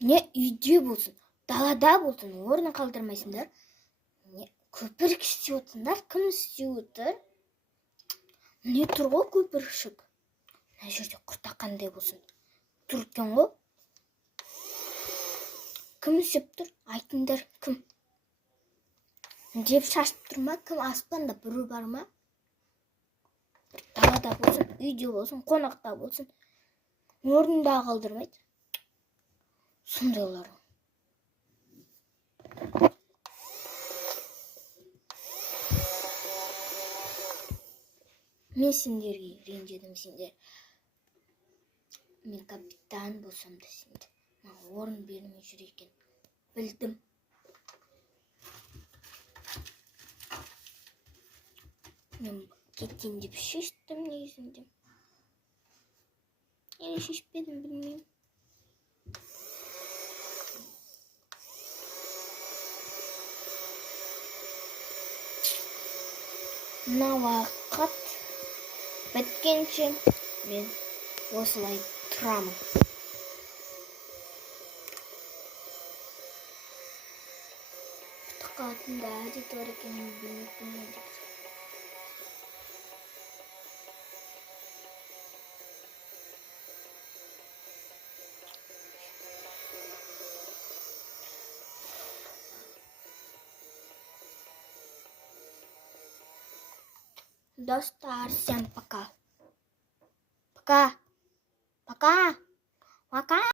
Не үйде болсын, далада болсын, орнын қалдырмайсыңдар. Не көпіршік істеп отырсыңдар, кім істеп отыр? Не тұр ғой көпіршік? Мына жерде құрта қандай болсын? Тұр екен ғой. Кім істеп тұр? Айтыңдар, кім? Деп шашып тұр ма? Кім? Аспанда біреу бар ма? Далада болсын, үйде болсын, қонақта болсын, орнында қалдырмайды. Сондайлар. Мен сендерге ренжідім, сендер. Мен капитан болсам да сендер орын бермей жүр екен. Білдім. Мен кетейін деп шештім негізінде. Или шешпедім, білмеймін. Мына уақыт біткенше мен осылай тұрамын. Қатында әдет бар екенін білмейтінмін. Достар, всем пока. Пока.